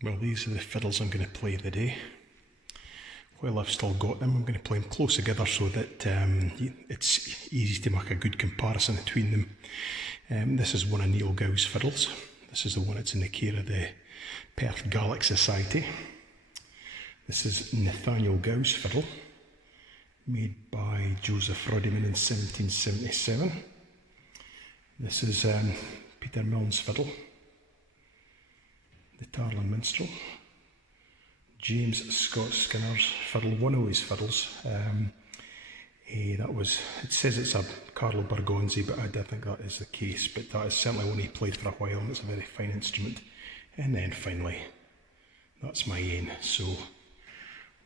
Well, these are the fiddles I'm going to play today. While I've still got them, I'm going to play them close together so that it's easy to make a good comparison between them. This is one of Neil Gow's fiddles. This is the one that's in the care of the Perth Gaelic Society. This is Nathaniel Gow's fiddle, made by Joseph Roddyman in 1777. This is Peter Milne's fiddle, the Tarlin Minstrel. James Scott Skinner's fiddle, one of his fiddles. It says it's a Carlo Bargonzi, but I don't think that is the case. But that is certainly one he played for a while, and it's a very fine instrument. And then finally, that's my ain. So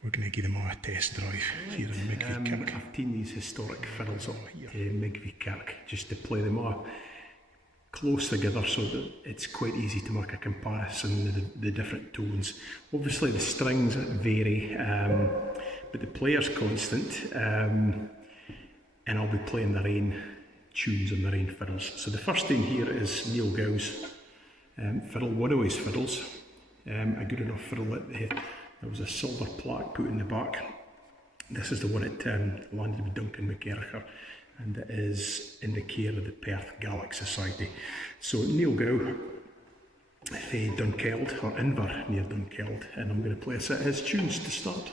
we're going to give them all a test drive here in Migby Kirk. I've taken these historic fiddles up here in Migby Kirk just to play them all close together so that it's quite easy to make a comparison of the different tones. Obviously the strings vary, but the player's constant, and I'll be playing their own tunes on their own fiddles. So the first thing here is Neil Gow's fiddle, one of his fiddles, a good enough fiddle that there was a silver plaque put in the back. This is the one that landed with Duncan McGercher, and it is in the care of the Perth Gaelic Society. So Neil Gow, Dunkeld, or Inver near Dunkeld, and I'm going to play a set of his tunes to start.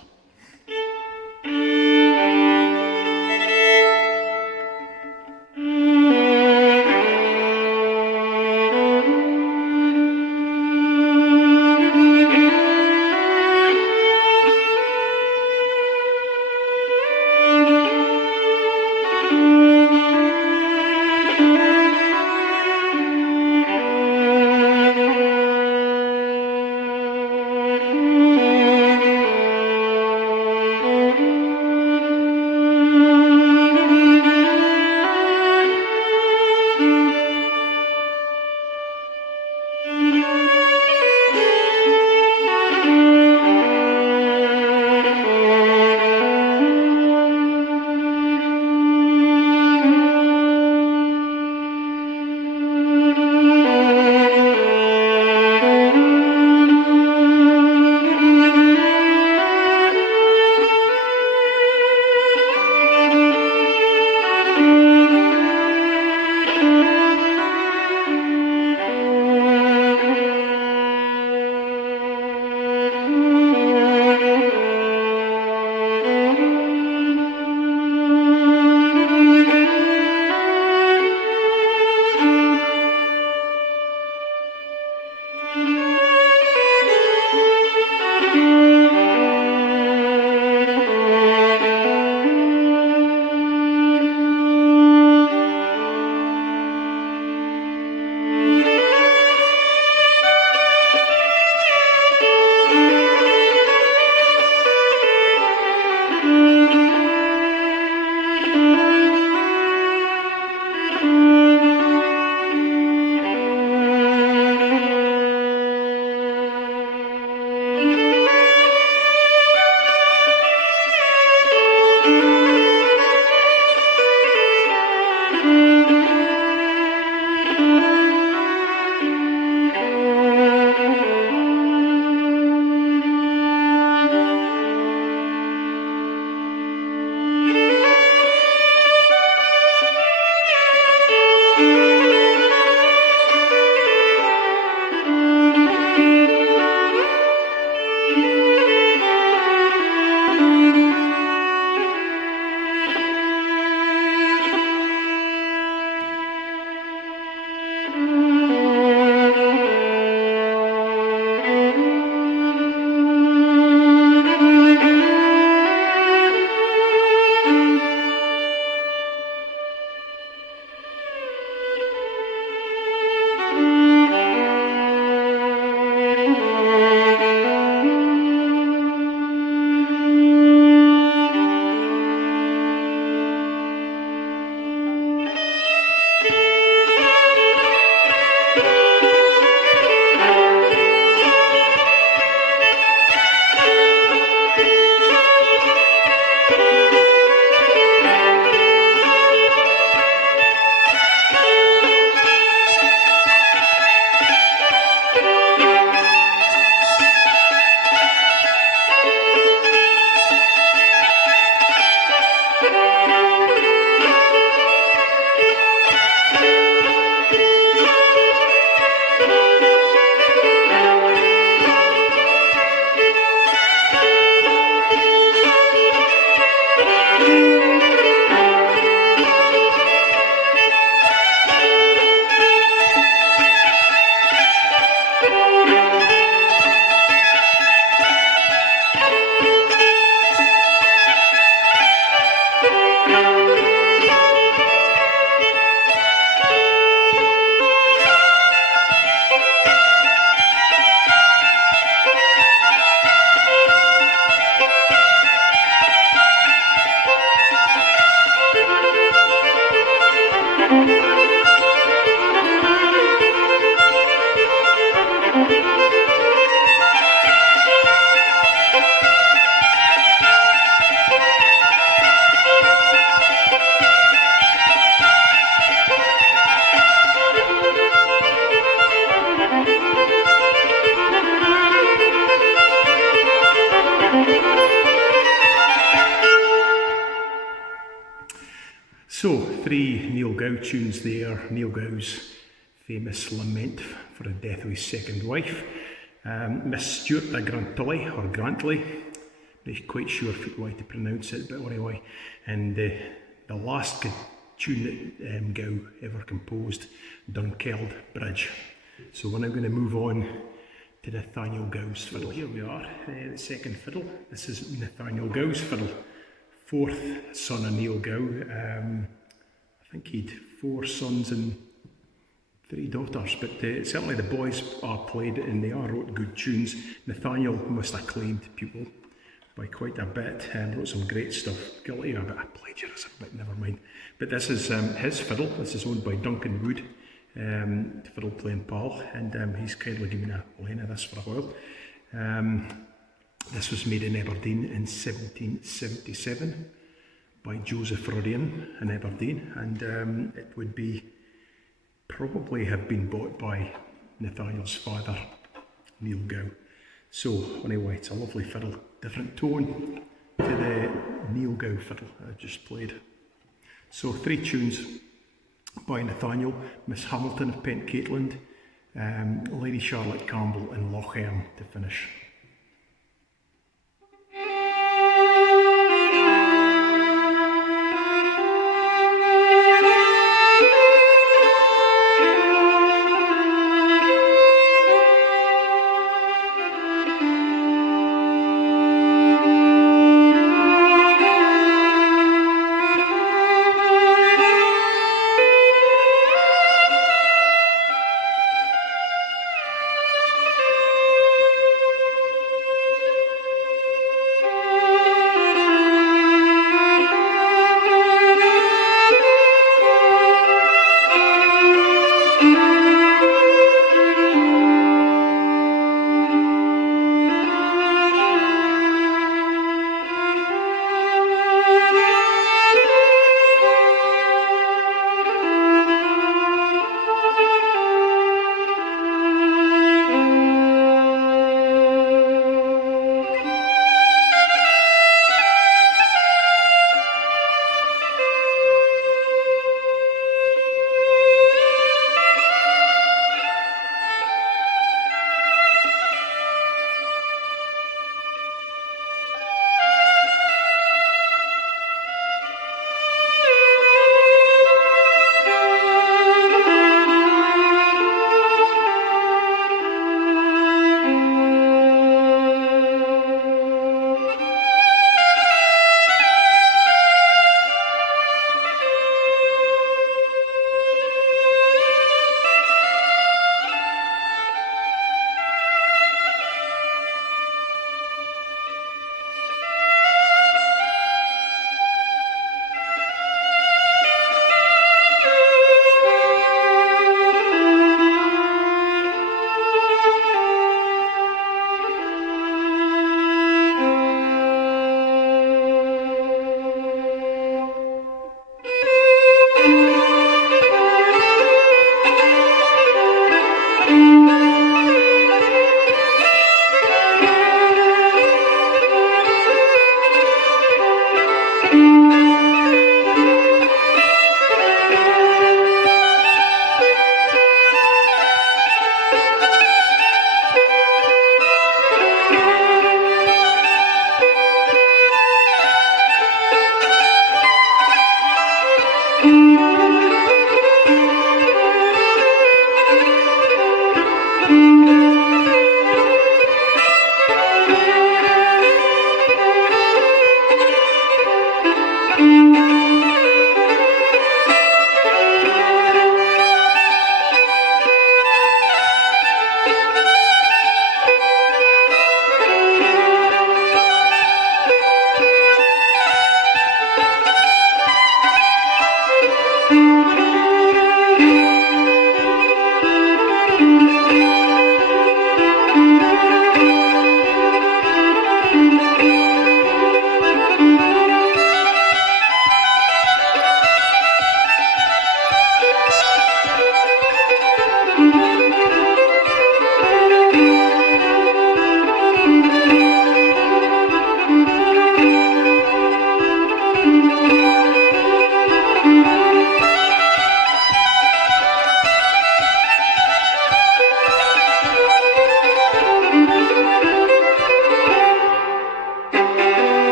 Neil Gow tunes there. Neil Gow's famous lament for the death of his second wife. Miss Stuart Grantley, or Grantley, not quite sure how to pronounce it, but anyway. And the last good tune that Gow ever composed, Dunkeld Bridge. So we're now going to move on to Nathaniel Gow's fiddle. Here we are, the second fiddle. This is Nathaniel Gow's fiddle, fourth son of Neil Gow. I think he'd 4 sons and 3 daughters, but certainly the boys are played and they are wrote good tunes. Nathaniel, most acclaimed pupil by quite a bit, wrote some great stuff. Guilty of a bit of plagiarism, but never mind. But this is his fiddle. This is owned by Duncan Wood, fiddle playing pal, and he's kindly given a line of this for a while. This was made in Aberdeen in 1777 by Joseph Rodian in Aberdeen, and it would be probably have been bought by Nathaniel's father, Neil Gow. So anyway, it's a lovely fiddle, different tone to the Neil Gow fiddle I just played. So 3 tunes by Nathaniel: Miss Hamilton of Pentcaitland, Lady Charlotte Campbell and Loch Earn to finish.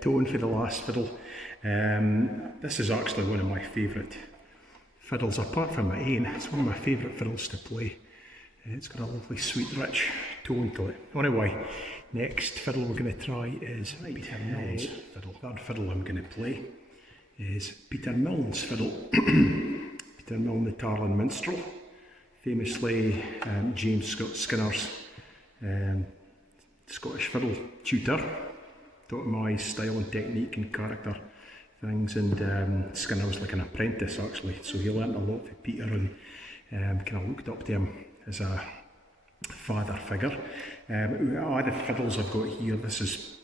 tone for the last fiddle. This is actually one of my favourite fiddles, apart from my ain. It's one of my favourite fiddles to play. It's got a lovely, sweet, rich tone to it. Anyway, next fiddle we're going to try is Peter Milne's fiddle. Third fiddle I'm going to play is Peter Milne's fiddle. Peter Milne, the Tarlin minstrel, famously James Scott Skinner's Scottish fiddle tutor, taught him my style and technique and character things, and Skinner was like an apprentice actually, so he learnt a lot from Peter and kind of looked up to him as a father figure. The fiddles I've got here, this is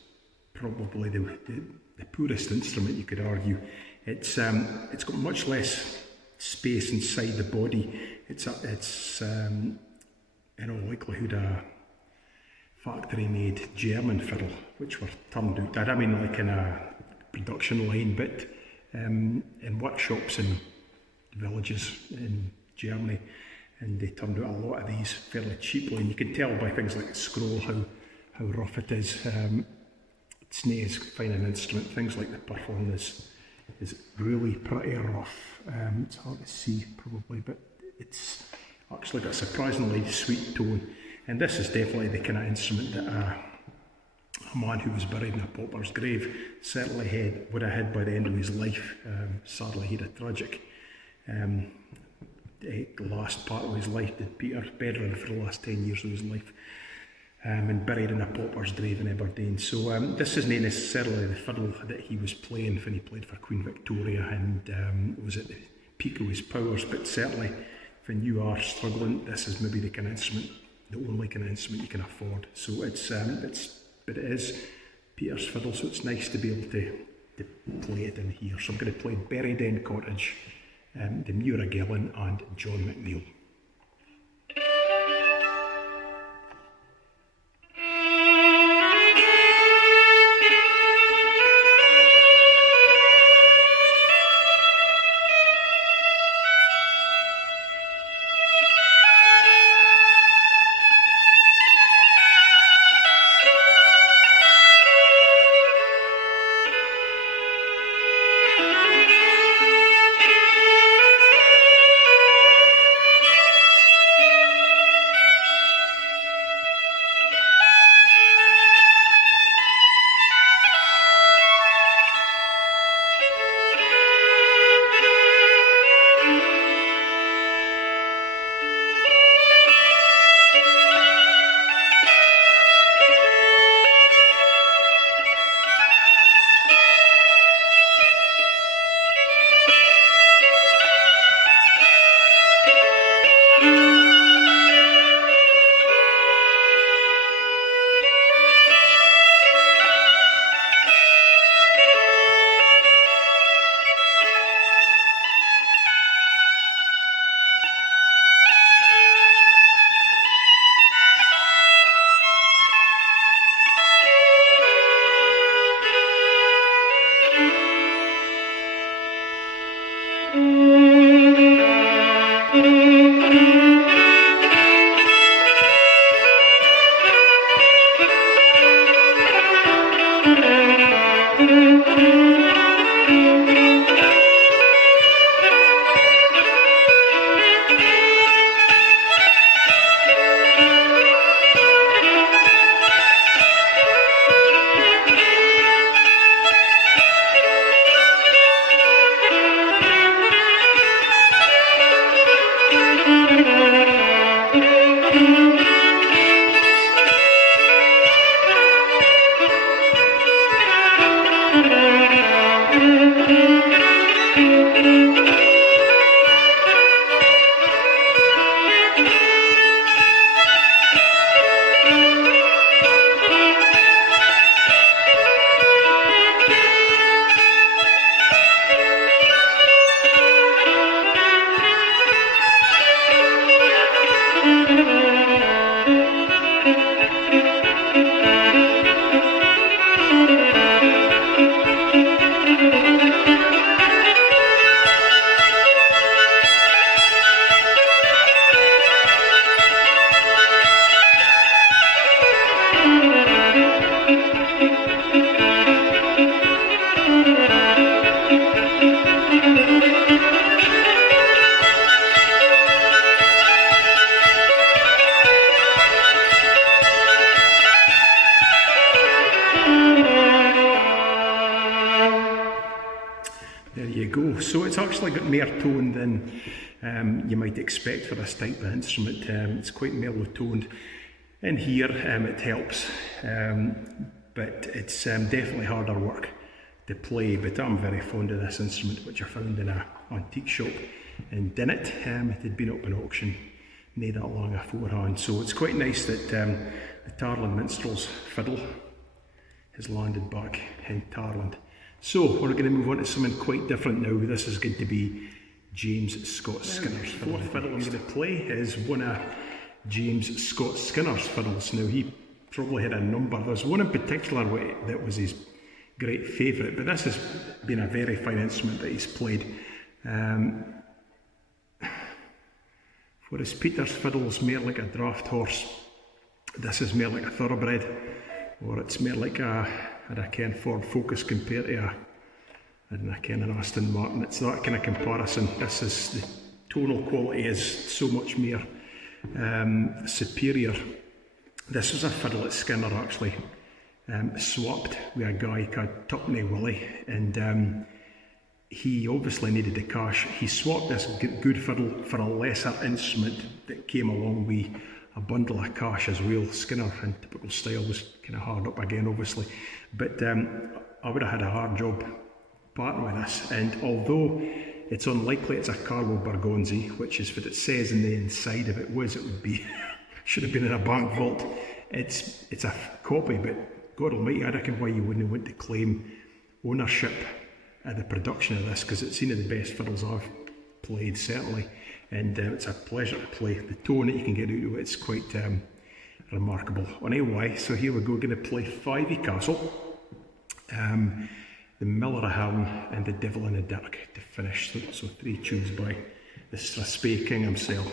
probably the poorest instrument, you could argue. It's got much less space inside the body. It's in all likelihood a factory-made German fiddle, which were turned out, I mean like in a production line, but in workshops in villages in Germany, and they turned out a lot of these fairly cheaply, and you can tell by things like the scroll how rough it is. It's not as fine an instrument. Things like the purfling is really pretty rough. It's hard to see probably, but it's actually got a surprisingly sweet tone. And this is definitely the kind of instrument that a man who was buried in a pauper's grave certainly would have had by the end of his life. Sadly, he had a tragic last part of his life. Did Peter bedridden for the last 10 years of his life, and buried in a pauper's grave in Aberdeen. So this isn't necessarily the fiddle that he was playing when he played for Queen Victoria and was at the peak of his powers, but certainly when you are struggling, this is maybe the kind of instrument, the only kind of instrument you can afford. So but it is Peter's fiddle, so it's nice to be able to play it in here. So I'm going to play Buried End Cottage, the Muir Gillen and John McNeill. more tone than you might expect for this type of instrument. It's quite mellow toned. In here it helps, but it's definitely harder work to play. But I'm very fond of this instrument, which I found in an antique shop in Dinnet. It had been up in auction not that long beforehand, so it's quite nice that the Tarland Minstrel's fiddle has landed back in Tarland. So we're going to move on to something quite different now. This is going to be James Scott Skinner's fiddle. The fourth fiddle I'm going to play is one of James Scott Skinner's fiddles. Now, he probably had a number. There's one in particular that was his great favourite, but this has been a very fine instrument that he's played. Whereas Peter's fiddle's more like a draft horse, this is more like a thoroughbred, or it's more like a Ken Ford Focus compared to an Aston Martin. It's that kind of comparison. This is, the tonal quality is so much more superior. This was a fiddle that Skinner actually swapped with a guy called Tuppenny Willie, and he obviously needed the cash. He swapped this good fiddle for a lesser instrument that came along with a bundle of cash as well. Skinner, in typical style, was kind of hard up again, obviously, but I would have had a hard job parting with this. And although it's unlikely it's a Carlo Bargonzi, which is what it says in the inside, if it was, it would be should have been in a bank vault. It's a copy, but God almighty, I reckon why you wouldn't want to claim ownership of the production of this, because it's one of the best fiddles I've played, certainly, and it's a pleasure to play. The tone that you can get out of it's quite remarkable. Anyway, so here we go, going to play Fyvie Castle, the Miller of Harn, and the Devil in the Dark to finish. So 3 tunes by the Strathspey King himself.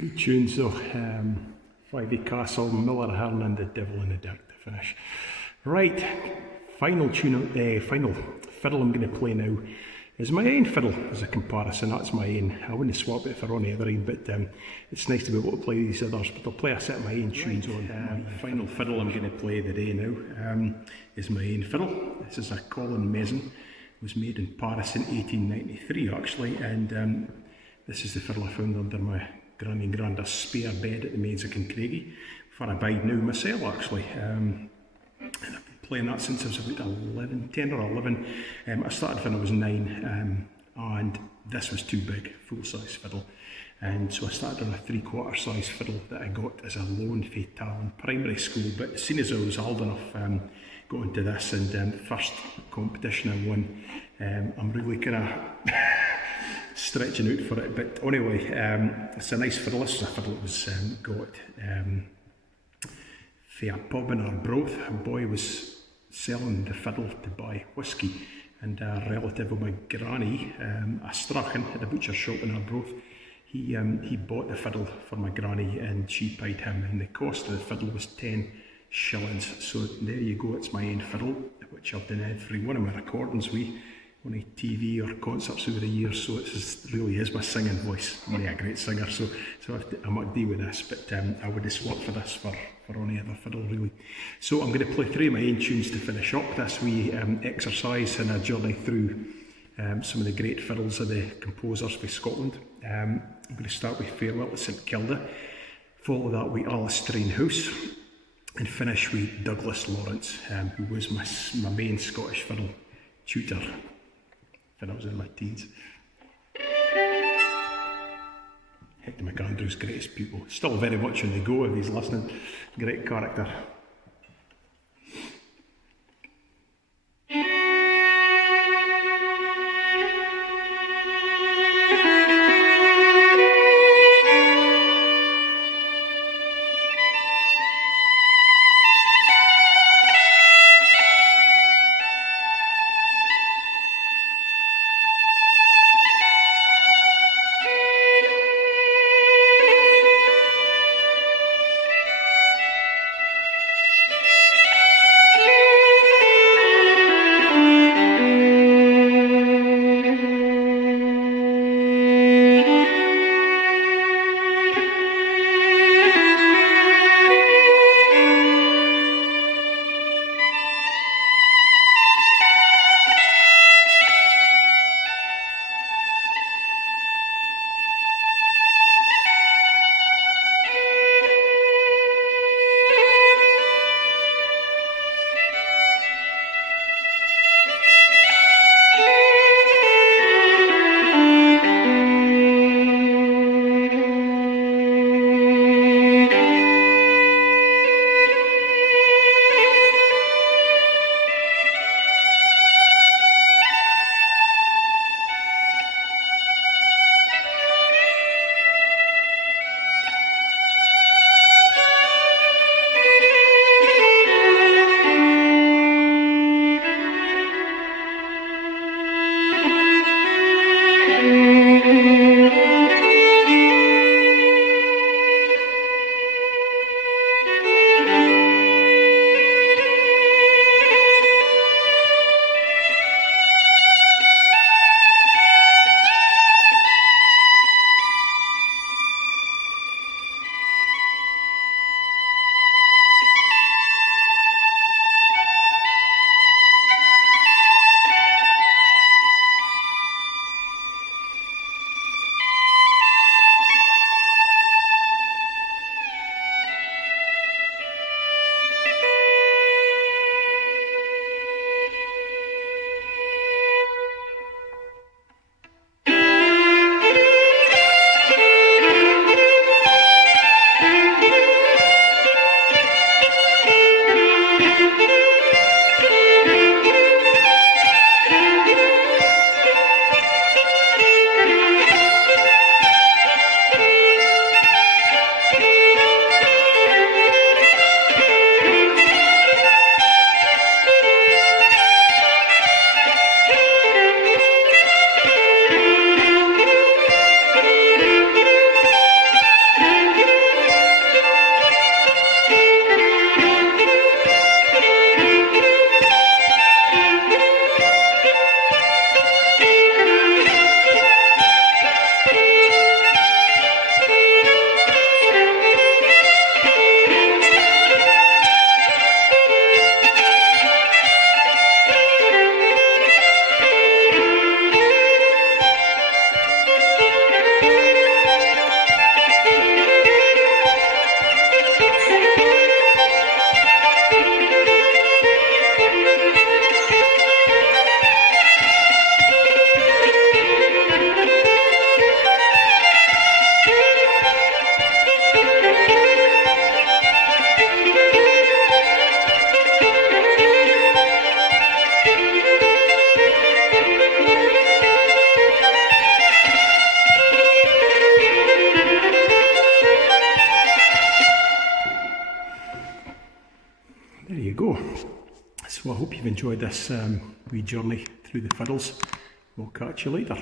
Good tunes though. Fyvie Castle, Miller Hearn and The Devil in the Dirt to finish. Right, final fiddle I'm going to play now is my own fiddle as a comparison. That's my own. I wouldn't swap it for any other one, but it's nice to be able to play these others. But I'll play a set of my own tunes on. The final fiddle I'm going to play today now is my own fiddle. This is a Colin Mason. It was made in Paris in 1893 actually, and this is the fiddle I found under my granny and granddad's spare bed at the Maids of Kincraigie, where I bide now myself actually. And I've been playing that since I was about 10 or 11. I started when I was 9, and this was too big, full-size fiddle. And so I started on a 3/4 size fiddle that I got as a loan for Talon Primary School. But as soon as I was old enough, got into this, and first competition I won, I'm really kind of stretching out for it. But anyway, it's a nice fiddle. This is a fiddle that was got for a pub in Arbroath. A boy was selling the fiddle to buy whisky, and a relative of my granny, a Strachan at the butcher shop in Arbroath, he bought the fiddle for my granny and she paid him, and the cost of the fiddle was 10 shillings. So there you go, it's my own fiddle, which I've done every one of my recordings with on a TV or concerts over the years, so it really is my singing voice. I'm not a great singer, so I might deal with this, but I would have swapped for this for any other fiddle really. So I'm going to play 3 of my own tunes to finish up this wee exercise and a journey through some of the great fiddles of the composers for Scotland. I'm going to start with Farewell to St Kilda, follow that with Alistair House, and finish with Douglas Lawrence, who was my main Scottish fiddle tutor when I was in my teens. Hector McAndrew's greatest pupil. Still very much on the go if he's listening. Great character. go. So I hope you've enjoyed this wee journey through the fiddles. We'll catch you later.